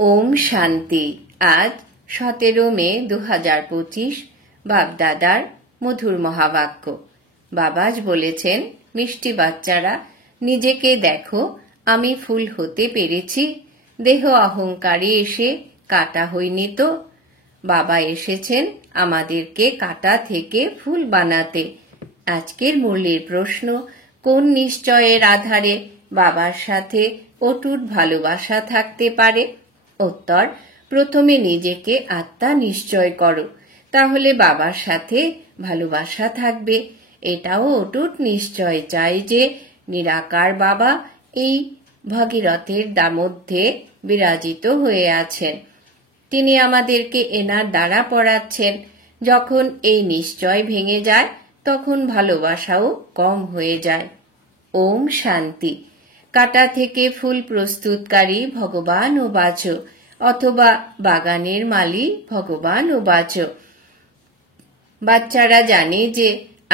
ওম শান্তি। আজ 17 মে 2025, বাপদাদার মধুর মহাবাক্য। বাবাজ বলেছেন, মিষ্টি বাচ্চারা, নিজেকে দেখো, আমি ফুল হতে পেরেছি। দেহ অহংকারে এসে কাটা হইনি তো। বাবা এসেছেন আমাদেরকে কাটা থেকে ফুল বানাতে। আজকের মূল্যের প্রশ্ন, কোন নিশ্চয়ের আধারে বাবার সাথে অটুট ভালোবাসা থাকতে পারে? উত্তর, প্রথমে নিজেকে আত্মা নিশ্চয় করো, তাহলে বাবার সাথে ভালোবাসা থাকবে। এটাও অটুট নিশ্চয় চাই যে নিরাকার বাবা এই ভগীরথের মধ্যে বিরাজিত হয়ে আছেন। তিনি আমাদেরকে এনার দ্বারা পড়াচ্ছেন। যখন এই নিশ্চয় ভেঙে যায়, তখন ভালোবাসাও কম হয়ে যায়। ওম শান্তি। কাটা থেকে ফুল প্রস্তুতকারী ভগবান ও বাচো, অথবা বাগানের মালি ভগবান ও বাচো। বাচ্চারা জানে যে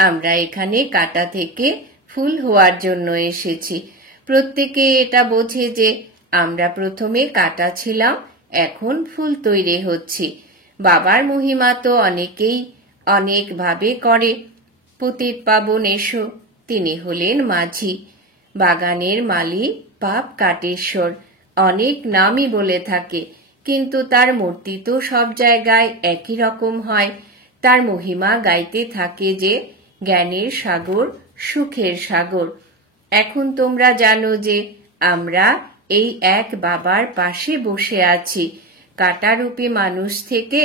আমরা এখানে কাটা থেকে ফুল হওয়ার জন্য এসেছি। প্রত্যেকে এটা বোঝে যে আমরা প্রথমে কাটা ছিলাম, এখন ফুল তৈরি হচ্ছি। বাবার মহিমা তো অনেকেই অনেক ভাবে করে। পতিত পাবন এসো, তিনি হলেন মাঝি। বাগানের মালি পাপ কাটেশ্বর, অনেক নামই বলে থাকে, কিন্তু তার মূর্তি তো সব জায়গায় একই রকম হয়। তার মহিমা গাইতে থাকে যে জ্ঞানের সাগর, সুখের সাগর। এখন তোমরা জানো যে আমরা এই এক বাবার পাশে বসে আছি। কাঁটারূপী মানুষ থেকে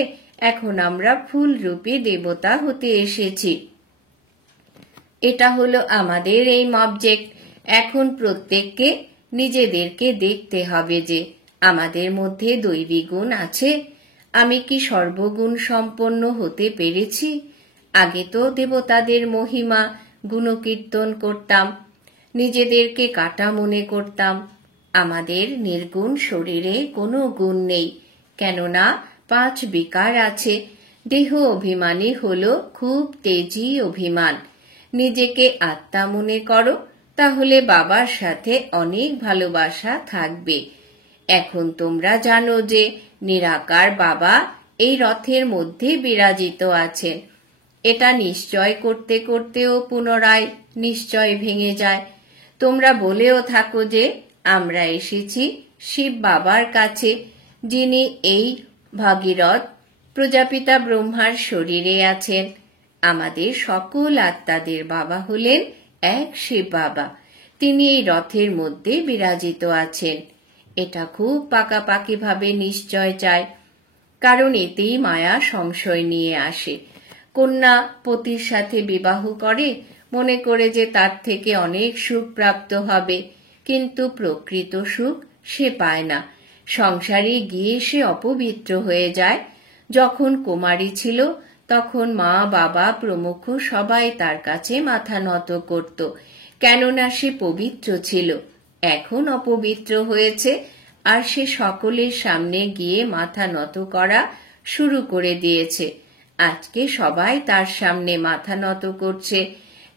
এখন আমরা ফুলরূপী দেবতা হতে এসেছি। এটা হলো আমাদের এইম অবজেক্ট। এখন প্রত্যেককে নিজেদেরকে দেখতে হবে যে আমাদের মধ্যে দৈবী গুণ আছে। আমি কি সর্বগুণ সম্পন্ন হতে পেরেছি? আগে তো দেবতাদের মহিমা গুণকীর্তন করতাম, নিজেদেরকে কাটা মনে করতাম। আমাদের নির্গুণ শরীরে কোনো গুণ নেই, কেননা 5 বিকার আছে। দেহ অভিমানী হলো খুব তেজি অভিমান। নিজেকে আত্মা মনে করো, তাহলে বাবার সাথে অনেক ভালোবাসা থাকবে। এখন তোমরা জানো যে নিরাকার বাবা এই রথের মধ্যে বিরাজিত আছেন। এটা নিশ্চয় করতে করতেও পুনরায় নিশ্চয় ভেঙে যায়। তোমরা বলেও থাকো যে আমরা এসেছি শিব বাবার কাছে, যিনি এই ভাগীরথ প্রজাপিতা ব্রহ্মার শরীরে আছেন। আমাদের সকল আত্মাদের বাবা হলেন এক শিব বাবা। তিনি এই রথের মধ্যে বিরাজিত আছেন। এটা খুব পাকাপাকি ভাবে নিশ্চয় চায়, কারণ এতেই মায়া সংশয় নিয়ে আসে। কন্যা পতির সাথে বিবাহ করে, মনে করে যে তার থেকে অনেক সুখ প্রাপ্ত হবে, কিন্তু প্রকৃত সুখ সে পায় না। সংসারে গিয়ে সে অপবিত্র হয়ে যায়। যখন কুমারী ছিল, তখন মা বাবা প্রমুখ সবাই তার কাছে মাথা নত করত, কেননা সে পবিত্র ছিল। এখন অপবিত্র হয়েছে, আর সে সকলের সামনে গিয়ে মাথা নত করা শুরু করে দিয়েছে। আজকে সবাই তার সামনে মাথা নত করছে,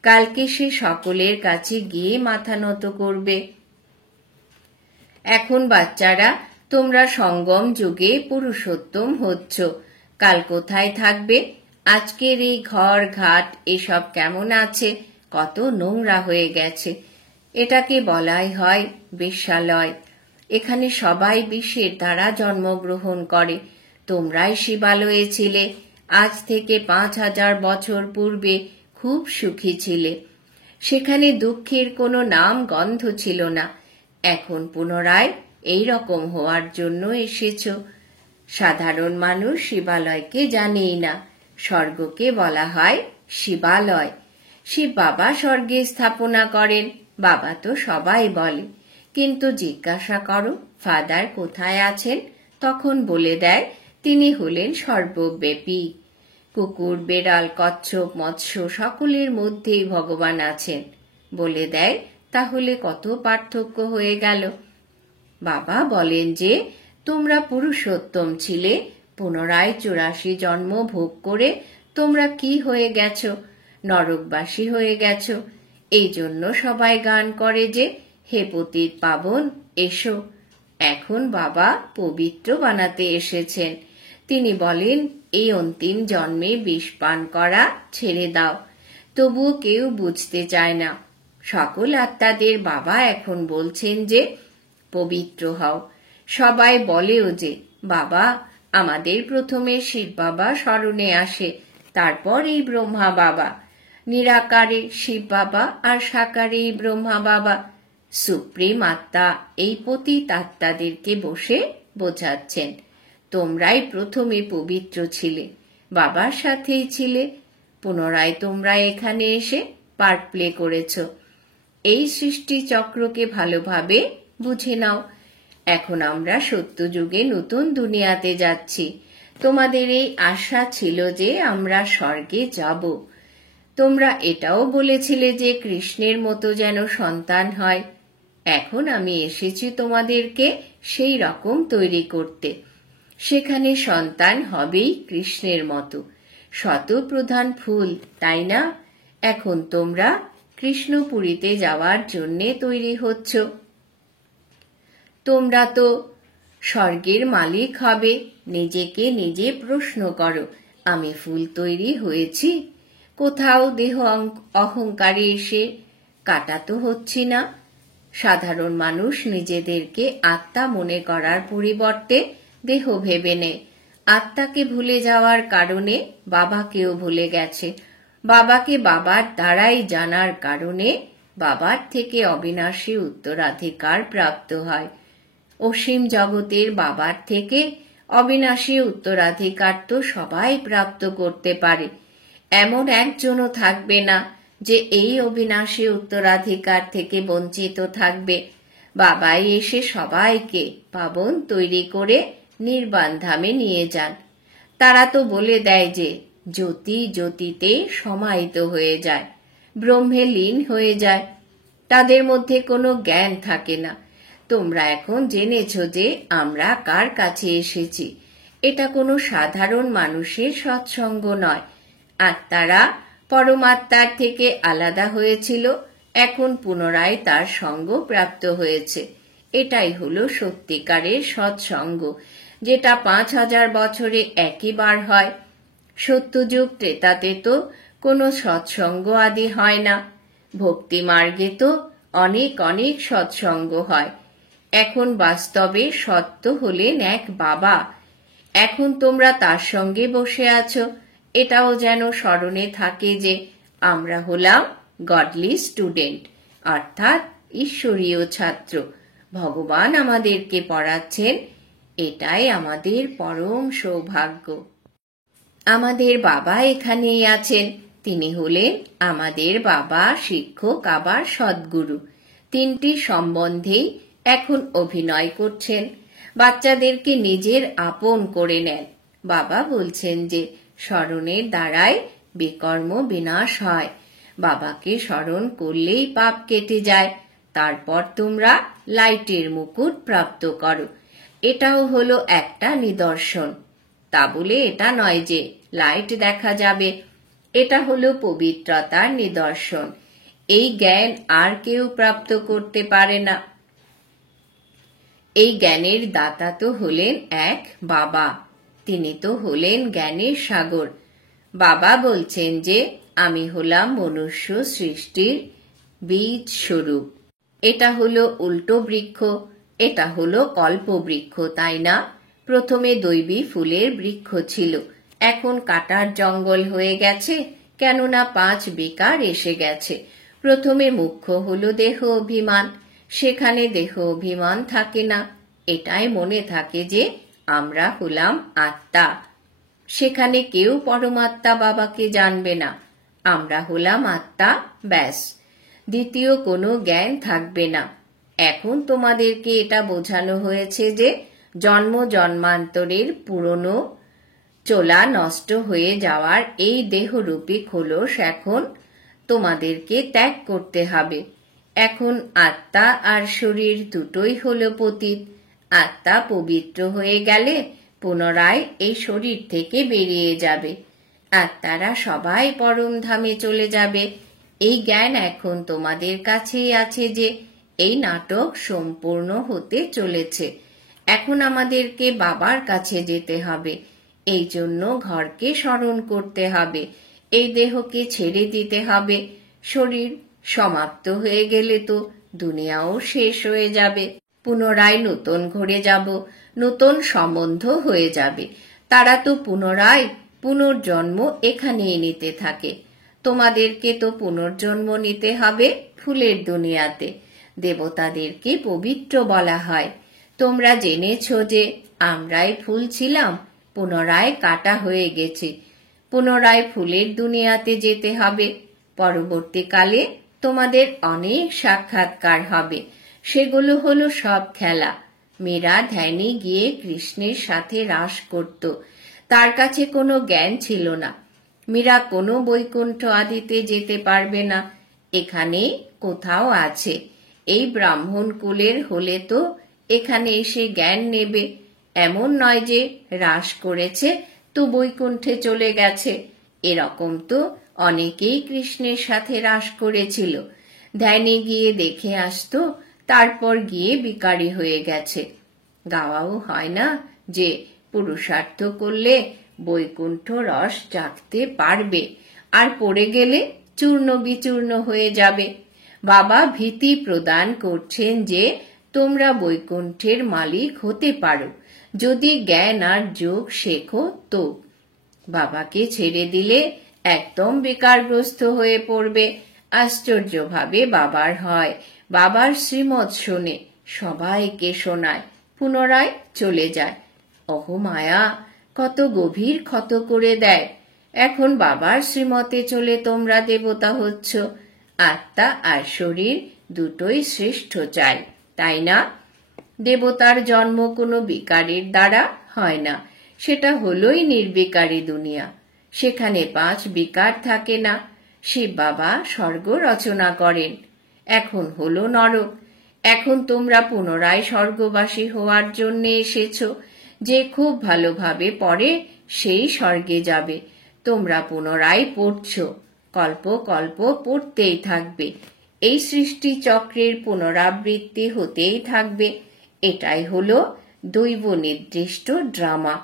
কালকে সে সকলের কাছে গিয়ে মাথা নত করবে। এখন বাচ্চারা, তোমরা সঙ্গম যুগে পুরুষোত্তম হচ্ছ। কাল কোথায় থাকবে? আজকের এই ঘর ঘাট এসব কেমন আছে? কত নোংরা হয়ে গেছে। এটাকে বলাই হয় বেশ্যালয়। এখানে সবাই বিষের দ্বারা জন্মগ্রহণ করে। তোমরাই শিবালয়ে ছিলে। আজ থেকে 5000 বছর পূর্বে খুব সুখী ছিলে। সেখানে দুঃখের কোনো নাম গন্ধ ছিল না। এখন পুনরায় এই রকম হওয়ার জন্য এসেছ। সাধারণ মানুষ শিবালয়কে জানেই না। স্বর্গকে বলা হয় শিবালয়। শিব বাবা স্বর্গে স্থাপনা করেন, বাবা তো সবাই বলে। কিন্তু জিজ্ঞাসা করো ফাদার কোথায় আছেন, তখন বলে দেয় তিনি হলেন সর্বব্যাপী। কুকুর, বেড়াল, কচ্ছপ, মৎস্য সকলের মধ্যেই ভগবান আছেন। বলে দেয় তাহলে কত পার্থক্য হয়ে গেল। বাবা বলেন যে তোমরা পুরুষোত্তম ছিলে, পুনরায় 84 জন্ম ভোগ করে তোমরা কি হয়ে গেছ? নরকবাসী হয়ে গেছ। এই জন্য সবাই গান করে যে হে পতিত পাবন এসো। এখন বাবা পবিত্র বানাতে এসেছেন। তিনি বলেন, এই অন্তিম জন্মে বিষ পান করা ছেড়ে দাও। তবুও কেউ বুঝতে চায় না। সকল আত্মাদের বাবা এখন বলছেন যে পবিত্র হও। সবাই বলেও যে বাবা, আমাদের প্রথমে শিব বাবা স্মরণে আসে, তারপর এই ব্রহ্মা বাবা। নিরাকারে শিব বাবা আর সাকারে এই ব্রহ্মা বাবা। সুপ্রিম আত্মা এই পতিত আত্মাদেরকে বসে বোঝাচ্ছেন, তোমরাই প্রথমে পবিত্র ছিলে, বাবার সাথেই ছিলে, পুনরায় তোমরা এখানে এসে পার্ট প্লে করেছ। এই সৃষ্টি চক্রকে ভালোভাবে বুঝে নাও। এখন আমরা সত্যযুগে নতুন দুনিয়াতে যাচ্ছি। তোমাদের এই আশা ছিল যে আমরা স্বর্গে যাব। তোমরা এটাও বলেছিলে যে কৃষ্ণের মতো যেন সন্তান হয়। এখন আমি এসেছি তোমাদেরকে সেই রকম তৈরি করতে। সেখানে সন্তান হবেই কৃষ্ণের মতো, শতপ্রধান ফুল, তাই না? এখন তোমরা কৃষ্ণপুরীতে যাওয়ার জন্যে তৈরি হচ্ছ। তোমরা তো স্বর্গের মালিক হবে। নিজেকে নিজে প্রশ্ন করো, আমি ফুল তৈরি হয়েছি? কোথাও দেহ অহংকারে এসে কাটা তো হচ্ছি না। সাধারণ মানুষ নিজেদেরকে আত্মা মনে করার পরিবর্তে দেহ ভেবে নেয়। আত্মাকে ভুলে যাওয়ার কারণে বাবাকেও ভুলে গেছে। বাবাকে বাবার দ্বারাই জানার কারণে বাবার থেকে অবিনাশী উত্তরাধিকার প্রাপ্ত হয়। অসীম জগতের বাবার থেকে অবিনাশী উত্তরাধিকার তো সবাই প্রাপ্ত করতে পারে। এমন একজনও থাকবে না যে এই অবিনাশী উত্তরাধিকার থেকে বঞ্চিত থাকবে। বাবাই এসে সবাইকে পাবন তৈরি করে নির্বাণ ধামে নিয়ে যান। তারা তো বলে দেয় যে জ্যোতি জ্যোতিতে সমাহিত হয়ে যায়, ব্রহ্মে লীন হয়ে যায়। তাদের মধ্যে কোনো জ্ঞান থাকে না। তোমরা এখন জেনেছ যে আমরা কার কাছে এসেছি। এটা কোনো সাধারণ মানুষের সৎসঙ্গ নয়। আত্মারা পরমাত্মার থেকে আলাদা হয়েছিল, এখন পুনরায় তার সঙ্গ প্রাপ্ত হয়েছে। এটাই হলো সত্যিকারের সৎসঙ্গ, যেটা 5000 বছরে একইবার হয়। সত্যযুগ ত্রেতাতে তো কোনো সৎসঙ্গ আদি হয় না। ভক্তি মার্গে তো অনেক অনেক সৎসঙ্গ হয়। এখন বাস্তবে সত্য হলেন এক বাবা। এখন তোমরা তার সঙ্গে বসে আছো। এটাও যেন স্মরণে থাকে যে আমরা হলাম গডলি স্টুডেন্ট, অর্থাৎ ঈশ্বরীয় ছাত্র। ভগবান আমাদেরকে পড়াচ্ছেন, এটাই আমাদের পরম সৌভাগ্য। আমাদের বাবা এখানেই আছেন। তিনি হলেন আমাদের বাবা, শিক্ষক, আবার সদ্গুরু। তিনটি সম্বন্ধেই এখন অভিনয় করছেন। বাচ্চাদেরকে নিজের আপন করে নেন। বাবা বলছেন যে স্মরণের দ্বারাই বিকর্ম বিনাশ হয়। বাবাকে স্মরণ করলেই পাপ কেটে যায়। তারপর তোমরা লাইটের মুকুট প্রাপ্ত করো। এটাও হলো একটা নিদর্শন। তা বলে এটা নয় যে লাইট দেখা যাবে। এটা হলো পবিত্রতার নিদর্শন। এই জ্ঞান আর কেউ প্রাপ্ত করতে পারে না। এই জ্ঞানের দাতা তো হলেন এক বাবা। তিনি তো হলেন জ্ঞানের সাগর। বাবা বলছেন যে আমি হলাম মনুষ্য সৃষ্টির বীজ স্বরূপ। এটা হলো উল্টো বৃক্ষ, এটা হলো কল্প বৃক্ষ, তাই না? প্রথমে দৈবী ফুলের বৃক্ষ ছিল, এখন কাটার জঙ্গল হয়ে গেছে, কেননা 5 বিকার এসে গেছে। প্রথমে মুখ্য হলো দেহ অভিমান, সেখানে দেহ অভিমান থাকে না। এটাই মনে থাকে যে আমরা হলাম আত্মা। সেখানে কেউ পরমাত্মা বাবাকে জানবে না। আমরা হলাম আত্মা, ব্যাস। দ্বিতীয় কোনো জ্ঞান থাকবে না। এখন তোমাদেরকে এটা বোঝানো হয়েছে যে জন্ম জন্মান্তরের পুরনো চোলা নষ্ট হয়ে যাওয়ার এই দেহরূপী খোলস এখন তোমাদেরকে ত্যাগ করতে হবে। এখন আত্মা আর শরীর দুটোই হলো পতিত। আত্মা পবিত্র হয়ে গেলে পুনরায় এই শরীর থেকে বেরিয়ে যাবে। আত্মারা সবাই পরম ধামে চলে যাবে। এই জ্ঞান এখন তোমাদের কাছেই আছে যে এই নাটক সম্পূর্ণ হতে চলেছে। এখন আমাদেরকে বাবার কাছে যেতে হবে। এই জন্য ঘরকে স্মরণ করতে হবে, এই দেহকে ছেড়ে দিতে হবে। শরীর সমাপ্ত হয়ে গেলে তো দুনিয়াও শেষ হয়ে যাবে। পুনরায় নতুন ঘরে যাব, নতুন সম্বন্ধ হয়ে যাবে। তারা তো পুনরায় পুনর্জন্ম এখানেই নিতে থাকে। তোমাদেরকে তো পুনর্জন্ম নিতে হবে ফুলের দুনিয়াতে। দেবতাদেরকে পবিত্র বলা হয়। তোমরা জেনেছ যে আমরাই ফুল ছিলাম, পুনরায় কাটা হয়ে গেছে। পুনরায় ফুলের দুনিয়াতে যেতে হবে। পরবর্তীকালে তোমাদের অনেক সাক্ষাৎকার হবে। সেগুলো হলো সব খেলা। মীরা ধ্যানে গিয়ে কৃষ্ণের সাথে রাস করত। তার কাছে কোনো জ্ঞান ছিল না। মীরা কোনো বৈকুণ্ঠ আদিতে যেতে পারবে না, এখানে কোথাও আছে। এই ব্রাহ্মণ কুলের হলে তো এখানে এসে জ্ঞান নেবে। এমন নয় যে রাস করেছে তো বৈকুণ্ঠে চলে গেছে। এরকম তো অনেকেই কৃষ্ণের সাথে রাস করেছিল। ধ্যানে গিয়ে দেখে আসতো, তারপর গিয়ে বিকারী হয়ে গেছে। গাওয়াও হয় না যে পুরুষার্থ করলে বৈকুণ্ঠ রস জাগতে পারবে, আর পড়ে গেলে চূর্ণ বিচূর্ণ হয়ে যাবে। বাবা ভীতি প্রদান করছেন যে তোমরা বৈকুণ্ঠের মালিক হতে পারো, যদি জ্ঞান আর যোগ শেখো তো। বাবাকে ছেড়ে দিলে একদম বেকারগ্রস্ত হয়ে পড়বে। আশ্চর্যভাবে বাবার হয়, বাবার শ্রীমত শোনে, সবাইকে শোনায়, পুনরায় চলে যায়। অহমায়া কত গভীর ক্ষত করে দেয়। এখন বাবার শ্রীমতে চলে তোমরা দেবতা হচ্ছ। আত্মা আর শরীর দুটোই শ্রেষ্ঠ চাই, তাই না? দেবতার জন্ম কোনো বিকারের দ্বারা হয় না। সেটা হলোই নির্বিকারী দুনিয়া। সেখানে 5 বিকার থাকে না। শিব বাবা স্বর্গ রচনা করেন। এখন হলো নরক। এখন তোমরা পুনরায় স্বর্গবাসী হওয়ার জন্য এসেছ। যে খুব ভালোভাবে পড়ে সেই স্বর্গে যাবে। তোমরা পুনরায় পড়ছ, কল্প কল্প পড়তেই থাকবে। এই সৃষ্টি চক্রের পুনরাবৃত্তি হতেই থাকবে। এটাই হলো দৈব নির্দিষ্ট ড্রামা।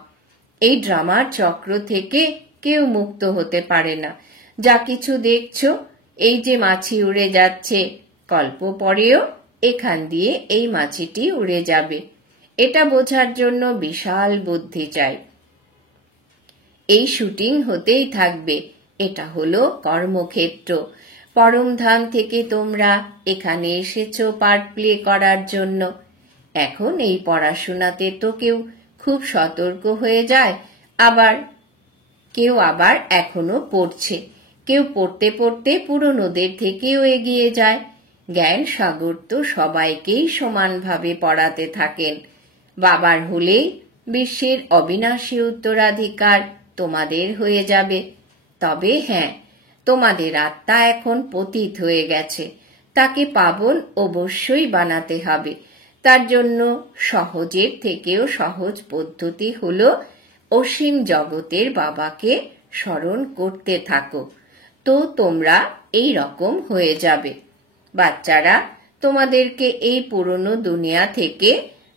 এই ড্রামার চক্র থেকে কেউ মুক্ত হতে পারে না। যা কিছু দেখছো, এই যে মাছি উড়ে যাচ্ছে, কল্প পরেও এখান দিয়ে এই মাছিটি উড়ে যাবে। এটা বোঝার জন্য বিশাল বুদ্ধি চাই। এই শুটিং হতেই থাকবে। এটা হলো কর্মক্ষেত্র। পরমধাম থেকে তোমরা এখানে এসেছো পার্ট প্লে করার জন্য। এখন এই পড়াশোনাতে তো কেউ খুব সতর্ক হয়ে যায়, কেউ আবার এখনো পড়ছে। কেউ পড়তে পড়তে পুরনোদের থেকেও এগিয়ে যায়। জ্ঞান সাগর তো সবাইকেই সমানভাবে পড়াতে থাকেন। বাবার হলেই বিশ্বের অবিনাশী উত্তরাধিকার তোমাদের হয়ে যাবে। তবে হ্যাঁ, তোমাদের আত্মা এখন পতিত হয়ে গেছে, তাকে পাবন অবশ্যই বানাতে হবে। তার জন্য সহজের থেকেও সহজ পদ্ধতি হলো অসীম জগতের বাবাকে স্মরণ করতে থাকো, তো তোমরা এই রকম হয়ে যাবে। বাচ্চারা, তোমাদেরকে এই পুরনো দুনিয়া থেকে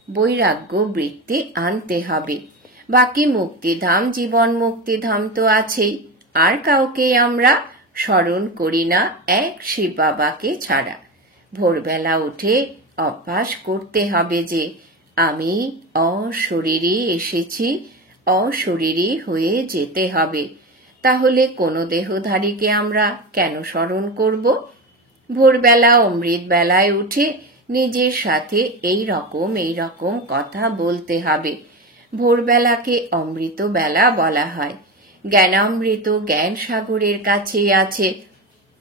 বৈরাগ্য বৃত্তি আনতে হবে। বাকি মুক্তিধাম, জীবন মুক্তিধাম তো আছেই। আর কাউকে আমরা স্মরণ করি না এক শিব বাবাকে ছাড়া। ভোরবেলা উঠে অভ্যাস করতে হবে যে আমি অশরীরী এসেছি, অশরীরী হয়ে যেতে হবে। তাহলে কোনো দেহধারীকে আমরা কেন স্মরণ করব? ভোরবেলা অমৃত বেলায় উঠে নিজের সাথে এই রকম কথা বলতে হবে। ভোরবেলাকে অমৃত বেলা বলা হয়। জ্ঞানামৃত জ্ঞান সাগরের কাছেই আছে।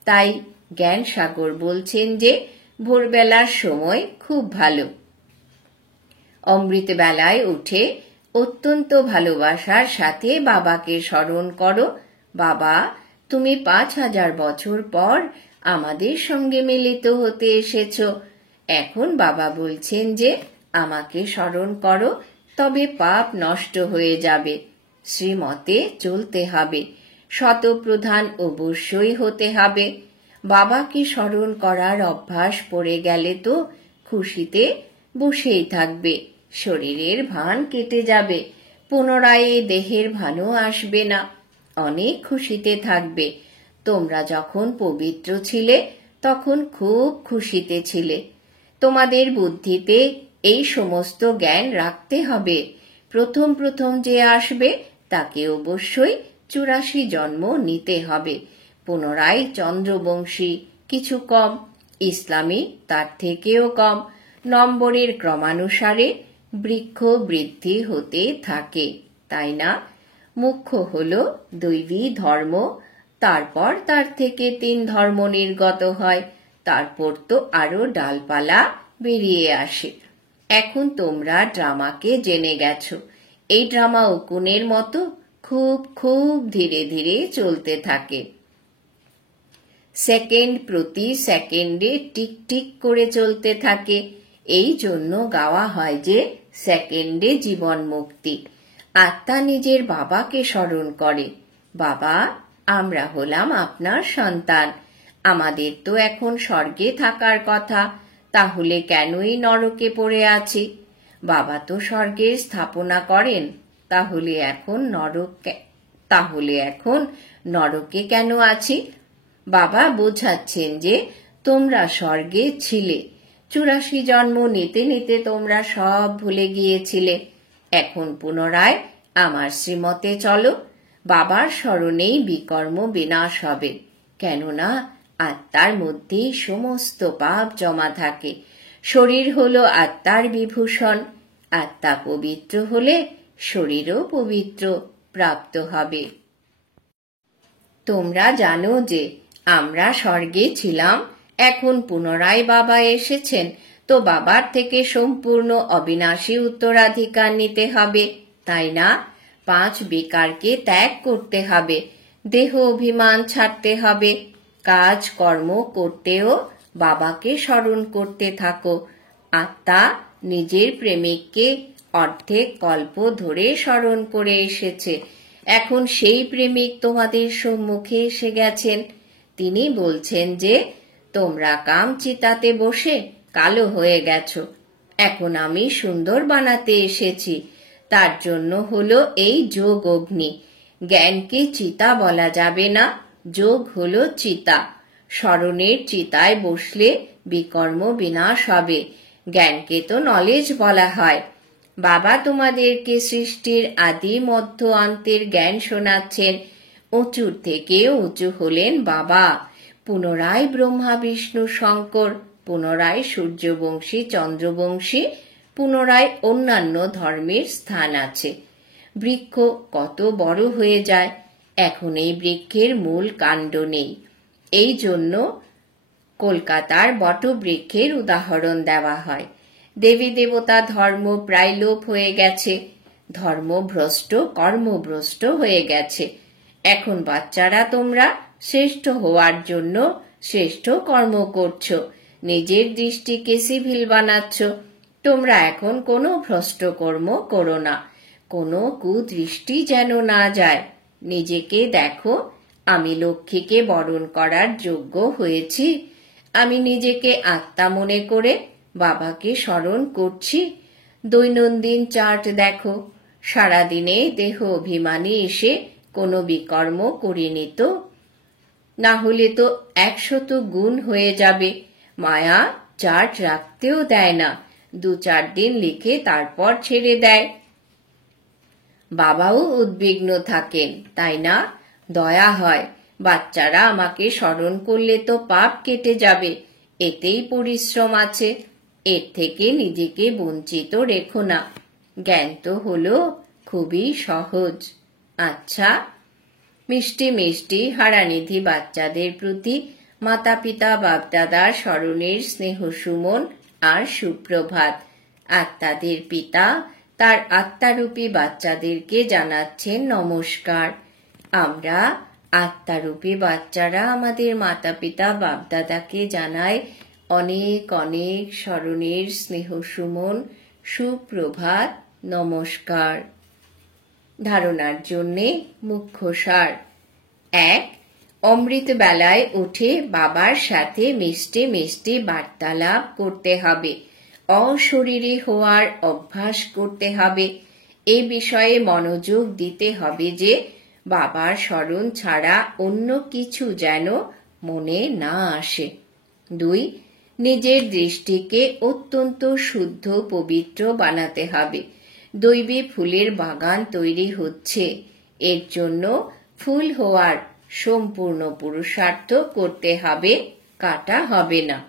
তাই জ্ঞান সাগর বলছেন যে ভোরবেলার সময় খুব ভালো। অমৃত বেলায় উঠে অত্যন্ত ভালোবাসার সাথে বাবাকে স্মরণ করো। বাবা, তুমি 5000 বছর পর আমাদের সঙ্গে মিলিত হতে এসেছ। এখন বাবা বলছেন যে আমাকে স্মরণ করো, তবে পাপ নষ্ট হয়ে যাবে। শ্রীমতে চলতে হবে। শতপ্রধান অবশ্যই হতে হবে। বাবাকে স্মরণ করার অভ্যাস পড়ে গেলে তো খুশিতে বসেই থাকবে। শরীরের ভান কেটে যাবে, পুনরায় দেহের ভানও আসবে না, অনেক খুশিতে থাকবে। তোমরা যখন পবিত্র ছিলে তখন খুব খুশিতে ছিলে। তোমাদের বুদ্ধিতে এই সমস্ত জ্ঞান রাখতে হবে। প্রথম প্রথম যে আসবে তাকে অবশ্যই 84 জন্ম নিতে হবে। পুনরায় চন্দ্রবংশী কিছু কম, ইসলামী তার থেকেও কম। নম্বরের ক্রমানুসারে বৃক্ষ বৃদ্ধি হতে থাকে, তাই না? মুখ্য হল দৈবী ধর্ম, তারপর তার থেকে 3 ধর্ম নির্গত হয়, তারপর তো আরো ডালপালা বেরিয়ে আসে। এখন তোমরা ড্রামাকে জেনে গেছো। এই ড্রামা উকুনের মতো খুব খুব ধীরে ধীরে চলতে থাকে। সেকেন্ড প্রতি সেকেন্ডে টিক টিক করে চলতে থাকে। এই জন্য গাওয়া হয় যে সেকেন্ডে জীবন মুক্তি। আত্মা নিজের বাবাকে স্মরণ করে, বাবা, আমরা হলাম আপনার সন্তান, আমাদের তো এখন স্বর্গে থাকার কথা, তাহলে কেনই নরকে পড়ে আছি? বাবা তো স্বর্গের স্থাপনা করেন, তাহলে এখন নরকে কেন আছি? বাবা বোঝাচ্ছেন যে তোমরা স্বর্গে ছিলে, 84 জন্ম নিতে নিতে তোমরা সব ভুলে গিয়েছিলে। এখন পুনরায় আমার শ্রীমতে চলো। বাবার স্মরণেই বিকর্ম বিনাশ হবে, কেননা আত্মার মধ্যেই সমস্ত পাপ জমা থাকে। শরীর হলো আত্মার বিভূষণ, আত্মা পবিত্র হলে শরীরও পবিত্র প্রাপ্ত হবে। তোমরা জানো যে আমরা স্বর্গে ছিলাম, এখন পুনরায় বাবা এসেছেন, তো বাবার থেকে সম্পূর্ণ অবিনাশী উত্তরাধিকার নিতে হবে, তাই না? 5 বিকারকে ত্যাগ করতে হবে, দেহ অভিমান ছাড়তে হবে, কাজ কর্ম করতেও বাবাকে স্মরণ করতে থাকো। আত্মা নিজের প্রেমিককে অর্ধেক কল্প ধরে স্মরণ করে এসেছে, এখন সেই প্রেমিক তোমাদের সম্মুখে এসে গেছেন। তিনি বলছেন যে তোমরা কাম চিতাতে বসে কালো হয়ে গেছো, এখন আমি সুন্দর বানাতে এসেছি। তার জন্য হলো এই যোগ অগ্নি। জ্ঞানকে চিতা বলা যাবে না, যোগ হলো চিতা। স্মরণের চিতায় বসলে বিকর্ম বিনাশ হবে। জ্ঞানকে তো নলেজ বলা হয়। বাবা তোমাদেরকে সৃষ্টির আদি মধ্য অন্তের জ্ঞান শোনাচ্ছেন। উঁচুর থেকে উঁচু হলেন বাবা, পুনরায় ব্রহ্মা বিষ্ণু শঙ্কর, পুনরায় সূর্যবংশী চন্দ্রবংশী, পুনরায় অন্যান্য ধর্মের স্থান আছে। বৃক্ষ কত বড় হয়ে যায়, এখন এই বৃক্ষের মূল কাণ্ড নেই। এই জন্য কলকাতার বটবৃক্ষের উদাহরণ দেওয়া হয়। দেবী দেবতা ধর্ম প্রায় লোপ হয়ে গেছে, ধর্মভ্রষ্ট কর্মভ্রষ্ট হয়ে গেছে। এখন বাচ্চারা তোমরা শ্রেষ্ঠ হওয়ার জন্য শ্রেষ্ঠ কর্ম করছো, নিজের দৃষ্টিকে সিভিল বানাচ্ছ। তোমরা এখন কোনো ভ্রষ্ট কর্ম করো না, কোনো কুদৃষ্টি যেন না যায়। নিজেকে দেখো, আমি লক্ষ্মীকে বরণ করার যোগ্য হয়েছি। আমি নিজেকে আত্মা মনে করে বাবাকে স্মরণ করছি। দৈনন্দিন চার্ট দেখো, সারাদিনে দেহ অভিমানী এসে কোনো বিকর্ম করিনি তো? না হলে তো 100 গুণ হয়ে যাবে। মায়া চার্ট রাখতেও দেয় না, 2-4 দিন লিখে তারপর ছেড়ে দেয়। বাবাও উদ্বিগ্ন থাকেন, তাই না? দয়া হয়, বাচ্চারা আমাকে স্মরণ করলে তো পাপ কেটে যাবে, এতেই পরিশ্রম আছে। এর থেকে নিজেকে বঞ্চিত রেখো না। জ্ঞান তো হলো খুবই সহজ। আচ্ছা, মিষ্টি মিষ্টি হারানিধি বাচ্চাদের প্রতি মাতা পিতা বাপদাদার স্মরণের স্নেহ সুমন আর সুপ্রভাত। আত্মাদের পিতা তার আত্মারূপী বাচ্চাদেরকে জানাচ্ছেন নমস্কার। আমরা আত্মারূপী বাচ্চারা আমাদের মাতা পিতা বাপদাদাকে জানাই অনেক অনেক স্মরণের স্নেহ সুমন, সুপ্রভাত, নমস্কার। ধারণার জন্যে মুখ্য সার। 1. অমৃত বেলায় উঠে বাবার সাথে মিষ্টি মিষ্টি বার্তালাপ করতে হবে। অশরীরী হওয়ার অভ্যাস করতে হবে। এ বিষয়ে মনোযোগ দিতে হবে যে বাবার স্মরণ ছাড়া অন্য কিছু যেন মনে না আসে। 2. নিজের দৃষ্টিকে অত্যন্ত শুদ্ধ পবিত্র বানাতে হবে। দৈবে ফুলের বাগান তৈরি হচ্ছে, এর জন্য ফুল হওয়ার সম্পূর্ণ পুরুষার্থ করতে হবে, কাটা হবে না।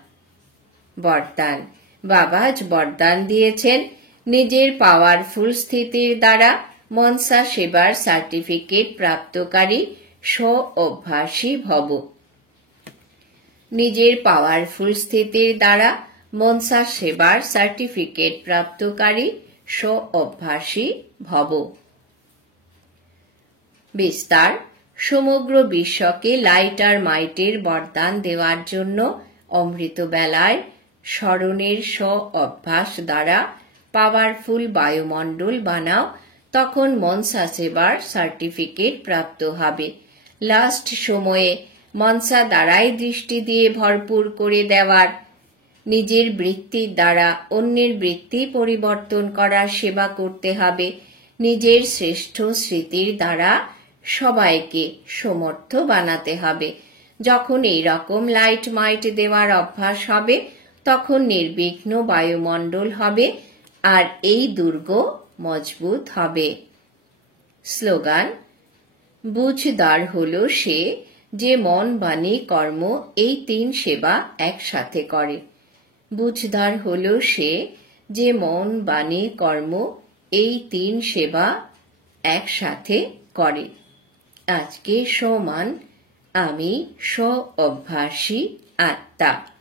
বরদান। বাবা আজ বরদান দিয়েছেন, নিজের পাওয়ারফুল স্থিতির দ্বারা মনসা সেবার সার্টিফিকেট প্রাপ্তকারী স্ব-অভ্যাসী ভব। নিজের পাওয়ারফুল স্থিতির দ্বারা মনসা সেবার সার্টিফিকেট প্রাপ্তকারী স্ব-অভ্যাসী ভব। বিস্তার। সমগ্র বিশ্বকে লাইট আর মাইটের বরদান দেওয়ার জন্য অমৃত বেলায় স্মরণের স্ব-অভ্যাস দ্বারা পাওয়ারফুল বায়ুমণ্ডল বানাও, তখন মনসা সেবার সার্টিফিকেট প্রাপ্ত হবে। লাস্ট সময়ে মনসা দ্বারাই দৃষ্টি দিয়ে ভরপুর করে দেওয়ার, নিজের বৃত্তির দ্বারা অন্যের বৃত্তি পরিবর্তন করার সেবা করতে হবে। নিজের শ্রেষ্ঠ স্মৃতির দ্বারা সবাইকে সমর্থ বানাতে হবে। যখন এই রকম লাইট মাইট দেওয়ার অভ্যাস হবে, তখন নির্বিঘ্ন বায়ুমণ্ডল হবে আর এই দুর্গ মজবুত হবে। স্লোগান। বুঝদার হলো সে যে মন বাণী কর্ম এই 3 সেবা একসাথে করে। বুঝদার হলো সে যে মন বাণী কর্ম এই 3 সেবা একসাথে করে। আজকে সমান আমি স্ব-অভ্যাসী আত্মা।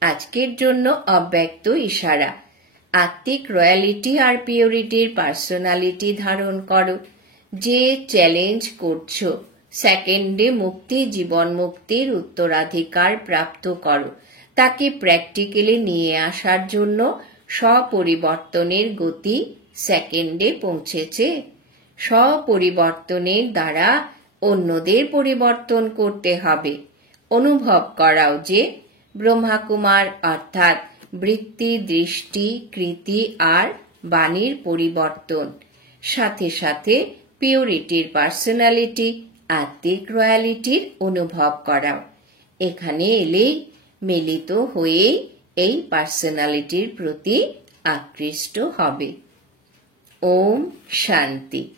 আজকের জন্য অব্যক্ত ইশারা। আত্মিক রয়্যালিটি আর পিওরিটির পার্সোনালিটি ধারণ করো। যে চ্যালেঞ্জ করছো, সেকেন্ডে মুক্তি, জীবন মুক্তির উত্তরাধিকার প্রাপ্ত করো, তাকে প্র্যাকটিক্যালি নিয়ে আসার জন্য স্বপরিবর্তনের গতি সেকেন্ডে পৌঁছেছে। স্বপরিবর্তনের দ্বারা অন্যদের পরিবর্তন করতে হবে। অনুভব করাও যে ব্রহ্মাকুমার অর্থাৎ বৃত্তি, দৃষ্টি, কৃতি আর বাণীর পরিবর্তন, সাথে সাথে পিওরিটির পার্সোনালিটি, আত্মিক রয়্যালিটির অনুভব করাও। এখানে এলেই মিলিত হয়ে এই পার্সোনালিটির প্রতি আকৃষ্ট হবে। ওম শান্তি।